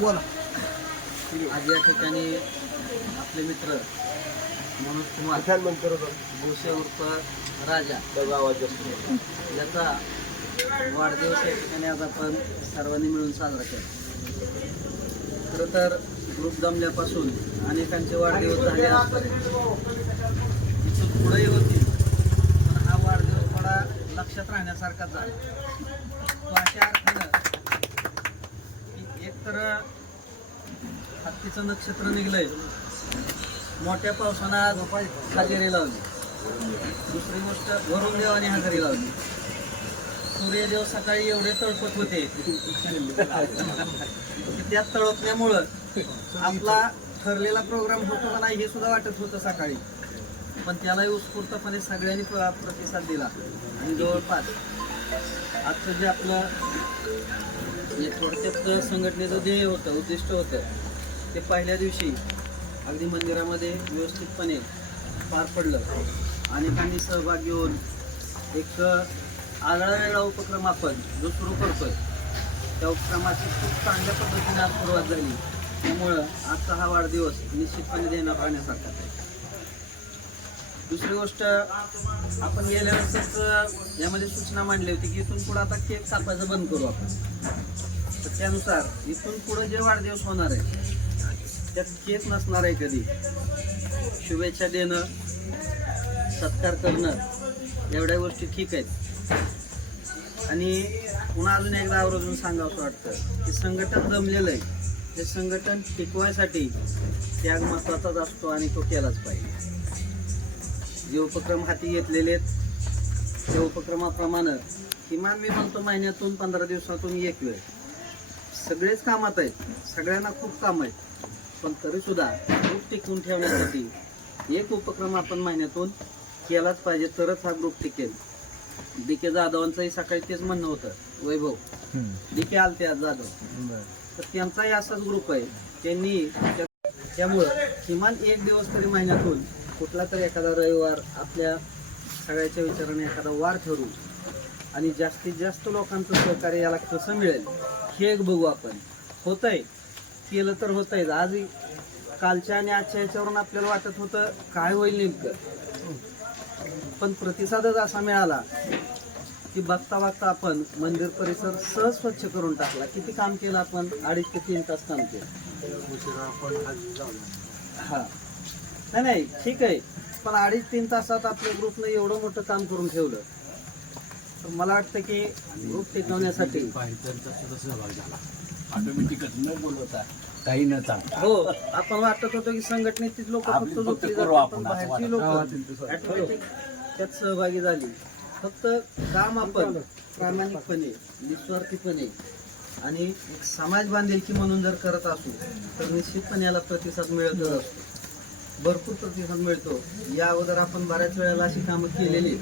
बोला आज या ठिकाणी आपले मित्र मनोज कुमार भोसे उर्फ राजा. याचा वाढदिवस या ठिकाणी आज आपण सर्वांनी मिळून साजरा केला. खरं तर ग्रुप जमल्यापासून अनेकांचे वाढदिवस झाले असतात पुढेही होतील पण हा वाढदिवस थोडा लक्षात राहण्यासारखाच झाला. तो अशा अर्थानं तर हत्तीचं नक्षत्र निघलंय. मोठ्या पावसानं आज हजेरी लावली. दुसरी गोष्ट भरून देवाने हजेरी लावली. सूर्यदेव सकाळी एवढे तळपत होते. की त्या तळपण्यामुळं आपला ठरलेला प्रोग्राम होतो का नाही हे सुद्धा वाटत होतं सकाळी. पण त्यालाही उत्स्फूर्तपणे सगळ्यांनी प्र- प्रतिसाद दिला. आणि जवळपास आजचं जे आपलं म्हणजे थोडक्यात संघटनेचं ध्येय होतं उद्दिष्ट होतं. ते पहिल्या दिवशी अगदी मंदिरामध्ये व्यवस्थितपणे पार पडलं. अनेकांनी सहभाग घेऊन एक आगळा वेगळा उपक्रम आपण जो सुरू करतोय त्या उपक्रमाची खूप चांगल्या पद्धतीने आज सुरुवात झाली. त्यामुळं आजचा हा वाढदिवस निश्चितपणे देणार पाहण्यासारखा आहे दुसरी गोष्ट आपण गेल्या वेळेसच यामध्ये सूचना मांडली होती की इथून पुढे आता केक कापायचं बंद करू आपण. तर त्यानुसार इथून पुढे जे वाढदिवस होणार आहे त्यात केक नसणार आहे कधी. शुभेच्छा देणं सत्कार करणं एवढ्या गोष्टी ठीक आहेत. आणि पुन्हा अजून एकदा आवर्जून सांगावं असं वाटतं की संघटन जमलेलं आहे. ते संघटन टिकवायसाठी त्याग महत्वाचाच असतो आणि तो केलाच पाहिजे. जे उपक्रम हाती घेतलेले आहेत त्या उपक्रमाप्रमाणे किमान मी म्हणतो महिन्यातून पंधरा दिवसातून एक वेळ. सगळेच कामात आहेत सगळ्यांना खूप काम आहेत पण तरी सुद्धा ग्रुप टिकवून ठेवण्यासाठी एक उपक्रम आपण महिन्यातून केलाच पाहिजे तरच हा ग्रुप टिकेल. डी के जाधवांचंही सकाळी तेच म्हणणं होतं वैभव. डी के आलते आज जाधव. तर त्यांचाही असाच ग्रुप आहे. त्यांनी त्या- त्यामुळं किमान एक दिवस तरी महिन्यातून कुठला तरी एखादा रविवार आपल्या सगळ्याच्या विचाराने एखादा वार ठरू आणि जास्तीत जास्त लोकांचं सहकार्य याला कसं मिळेल हे एक बघू आपण. होतंय. केलं तर होतंय. आज कालच्या आणि आजच्या याच्यावरून आपल्याला वाटत होतं काय होईल नेमकं? पण प्रतिसादच असा मिळाला की बघता बघता आपण मंदिर परिसर सहज स्वच्छ करून टाकला. किती काम केलं आपण? अडीच ते तीन तास काम केलं. हा. नाही नाही ठीक आहे. पण अडीच तीन तासात आपल्या ग्रुपनं एवढं मोठं काम करून ठेवलं. तर मला वाटतं की ग्रुप टिकवण्यासाठी ऑटोमॅटिकच न बोलवता काही न सांगता. हो आपण वाटत होतो की संघटनेची लोक आपली फक्त फक्त झोपली करू जातात आपण पण असं बाहेरची लोक त्यात सहभागी झाली. फक्त काम आपण प्रामाणिकपणे निस्वार्थीपणे आणि एक समाज बांधिलकी म्हणून जर करत असू तर निश्चितपणे याला प्रतिसाद मिळतच असतो. भरपूर प्रतिसाद मिळतो. या अगोदर आपण बऱ्याच वेळेला अशी कामं केलेली.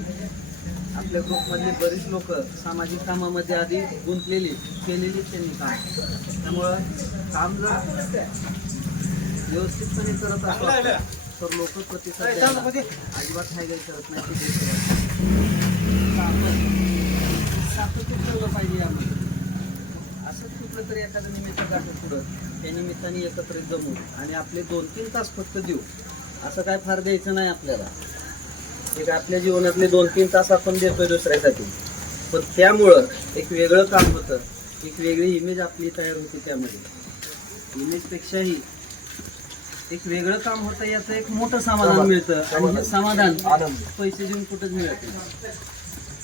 आपल्या ग्रुपमधले बरीच लोक सामाजिक कामामध्ये आधी गुंतलेली केलेली त्यांनी काम. त्यामुळं काम जर व्यवस्थितपणे करत असू. तर लोक प्रतिसाद अजिबात नाही काही करत नाही सातत्य ठेवलं पाहिजे यामध्ये. असंच कुठलं तरी एखादं निमित्त गाठं पुढं. त्या निमित्ताने एकत्रित जमू आणि आपले दोन तीन तास फक्त देऊ. असं काय फार द्यायचं नाही आपल्याला. एक आपल्या जीवनातले दोन तीन तास आपण देतोय दुसऱ्यासाठी. पण त्यामुळं एक वेगळं काम होतं. एक वेगळी इमेज आपली तयार होती त्यामध्ये. इमेजपेक्षाही एक वेगळं काम होतं याचं एक मोठं समाधान मिळतं. आणि हे समाधान. पैसे देऊन कुठंच मिळत नाही.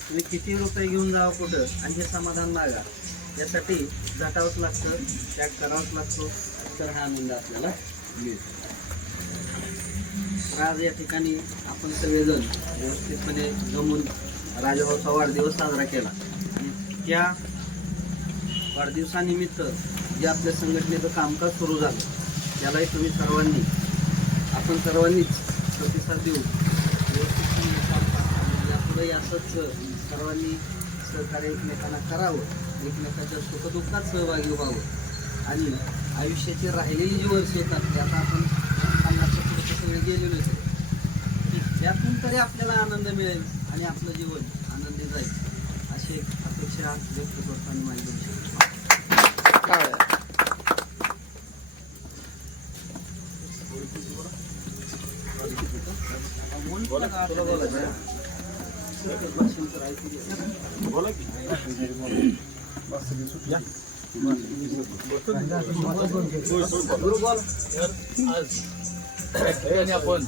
तुम्ही किती रुपये घेऊन जावं कुठं आणि हे समाधान मागा. यासाठी झटावंच लागतं त्याग करावाच लागतो. तर हा आनंद आपल्याला मिळतो. तर आज या ठिकाणी आपण सगळेजण व्यवस्थितपणे जमून राजाभाऊचा वाढदिवस साजरा केला. आणि त्या वाढदिवसानिमित्त जे आपल्या संघटनेचं कामकाज सुरू झालं त्यालाही तुम्ही सर्वांनी आपण सर्वांनीच प्रतिसाद देऊन व्यवस्थितपणे काम यापुढेही असंच सर्वांनी सहकार्य एकमेकांना करावं एकमेकाच्या सुखदुःखात सहभागी व्हावं. आणि आयुष्याची राहिलेली जी वर्ष येतात त्याचा आपण वेळ गेलेलोच आहे त्यातून तरी आपल्याला आनंद मिळेल आणि आपलं जीवन आनंदी जाईल अशी एक अपेक्षा व्यक्त करताना माझी बोला की आज आपण